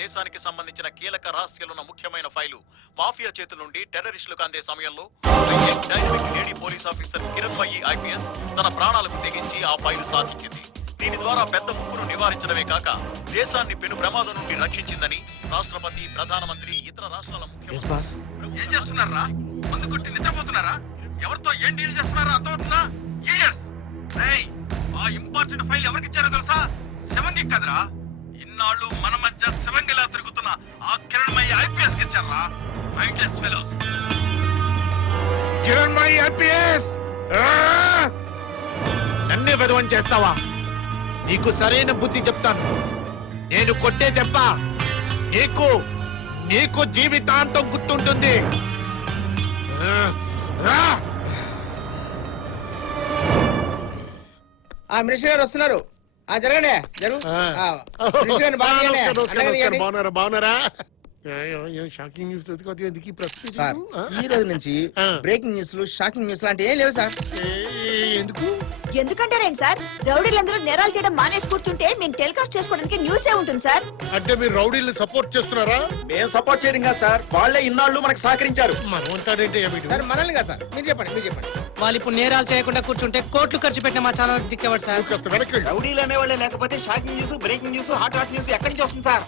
దేశానికి సంబంధించిన కీలక రహస్యాలున్న ముఖ్యమైన ఫైలు మాఫియా చేతుల నుండి టెర్రరిస్టులకు అందే సమయంలో dynamic lady police officer Kiran మయి ఐపీఎస్ తన ప్రాణాలకు తెగించి ఆ ఫైలు సాధించింది. దీని ద్వారా పెద్ద ముప్పును నివారించడమే కాక దేశాన్ని పెను ప్రమాదం నుండి రక్షించిందని రాష్ట్రపతి, ప్రధానమంత్రి, ఇతర రాష్ట్రాల ముఖ్యమంత్రులు ఏం చేస్తున్నారా? ముందు కొట్టి నిద్రపోతున్నారా? ఎవరితో ఏం డీల్ చేస్తున్నారో అర్థమవుతుందా? ఆ ఇంపార్టెంట్ ఫైల్ ఎవరికి ఇచ్చారో తెలుసా? శివంగి కదరా. ఇన్నాళ్ళు మన మధ్య శివంగిలా తిరుగుతున్న ఆ కిరణ్ మయి ఐపీఎస్ కి ఇచ్చారా? Mindless fellows. కిరణ్ మయి ఐపీఎస్ నన్నే విధవం చేస్తావా? నీకు సరైన బుద్ధి చెప్తాను. నేను కొట్టే దెబ్బ నీకు జీవితాంతం గుర్తుంటుంది. మినిస్టర్ గారు వస్తున్నారు. జరగండి. బాగున్నారా? షాకింగ్ న్యూస్ ఈ రోజు నుంచి బ్రేకింగ్ న్యూస్లు, షాకింగ్ న్యూస్ లాంటి ఏం లేవు సార్. ఎందుకు? ఎందుకంటారేంటి సార్? రౌడీలందరూ నేరాలు చేయడం మానేసి కూర్చుంటే మేము టెలికాస్ట్ చేసుకోవడానికి న్యూసే ఉంటుంది సార్. అంటే మీరు రౌడీలు సపోర్ట్ చేస్తున్నారా? మేము సపోర్ట్ చేయడం కాదు సార్, వాళ్ళే ఇన్నాళ్ళు మనకు సహకరించారు. మనం అంటాడంటే సార్ మనల్ని కాదు సార్, మీరు చెప్పండి. వాళ్ళు ఇప్పుడు నేరాలు చేయకుండా కూర్చుంటే కోట్లు ఖర్చు పెట్టిన మా ఛానల్ దిక్కేవాడు సార్. రౌడీలు అనేవాళ్ళే లేకపోతే shocking news, breaking news, hot news ఎక్కడి నుంచి వస్తుంది సార్?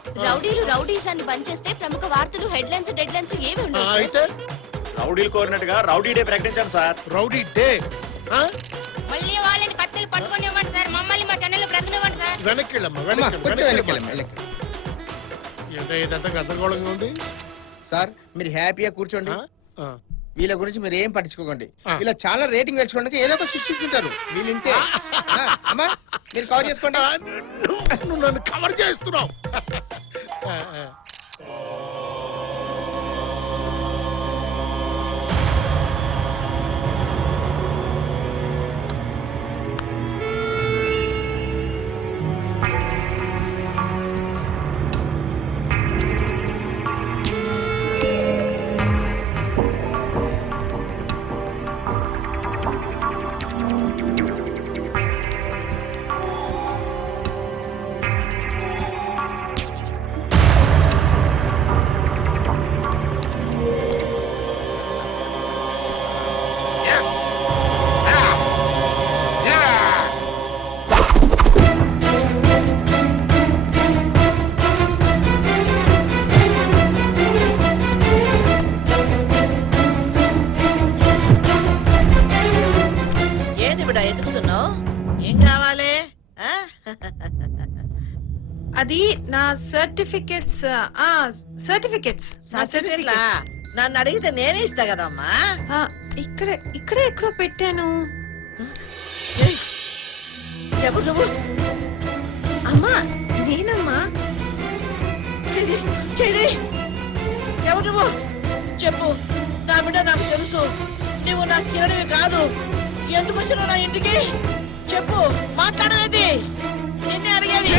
రౌడీస్ అని బంద్ చేస్తే ప్రముఖ వార్తలు, హెడ్లైన్స్, డెడ్లైన్స్ ఏమి ఉండవు. అయితే రౌడీలు కోరినట్టుగా రౌడీ డే ప్రకటించారు సార్. రౌడీ డే మళ్ళీ వాళ్ళని కత్తులు పట్టుకొని ఇవ్వండి సార్, మమ్మల్ని మా ఛానల్ ప్రజనివ్వండి సార్. వెనక్కి ఇదంతా గందరగోళంగా ఉంది సార్. మీరు హ్యాపీగా కూర్చోండి. వీళ్ళ గురించి మీరు ఏం పట్టించుకోకండి. ఇలా చాలా రేటింగ్ తెచ్చుకోవడానికి ఏదో ఒక సృష్టించుంటారు. వీళ్ళు ఇంతే. అమ్మా మీరు కవర్ చేసుకోండి. నువ్వు నన్ను కవర్ చేస్తున్నావు. ఏం కావాలి? అది నా సర్టిఫికెట్స్. నన్ను అడిగితే నేనే ఇస్తా కదమ్మా. ఇక్కడే ఎక్కడో పెట్టాను. ఎవరు నువ్వు? అమ్మా నేనమ్మా. ఎవరు నువ్వు? చెప్పు. నా బిడ్డ నాకు తెలుసు. నువ్వు నాకు కిరణివి కాదు. ఎందుకు వచ్చినావు నా ఇంటికి? చెప్పు. మాట్లాడేది నిన్నే అడిగేది.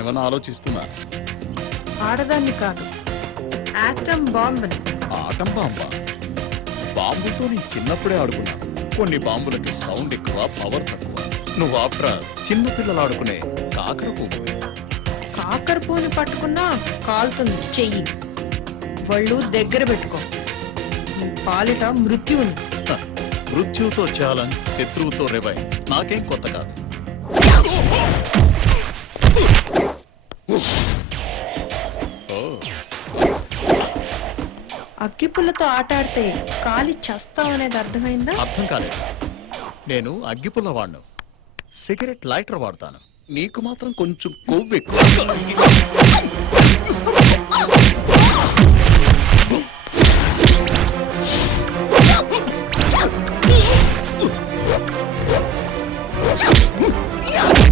ఆడదానివని ఆలోచిస్తున్నా. ఆడదాన్ని కాదు, ఆటం బాంబుని. ఆటం బాంబా? బాంబుతో నేను చిన్నప్పుడే ఆడుకున్నా. కొన్ని బాంబులకి సౌండ్ ఎక్కువ, పవర్ తక్కువ. నువ్వు ఆఫ్టర్ చిన్న పిల్లలు ఆడుకునే కాకర పువ్వు. కాకర పువ్వుని పట్టుకున్నా కాలుతుంది చెయ్యి. వాళ్ళు దగ్గర పెట్టుకో. ఈ పాలిట మృత్యు ఉంది. హ, మృత్యువుతో ఛాలెంజ్, శత్రువుతో రివైన్స్ నాకేం కొత్త కాదు. ఓ, అగ్గిపుల్లతో ఆటాడితే కాలి చస్తావనేది అర్థమైందా? అర్థం కాలేదు. నేను అగ్గిపుల్ల వాడను, సిగరెట్ లైటర్ వాడతాను. నీకు మాత్రం కొంచెం కొవ్వు ఎక్కువ. Yeah.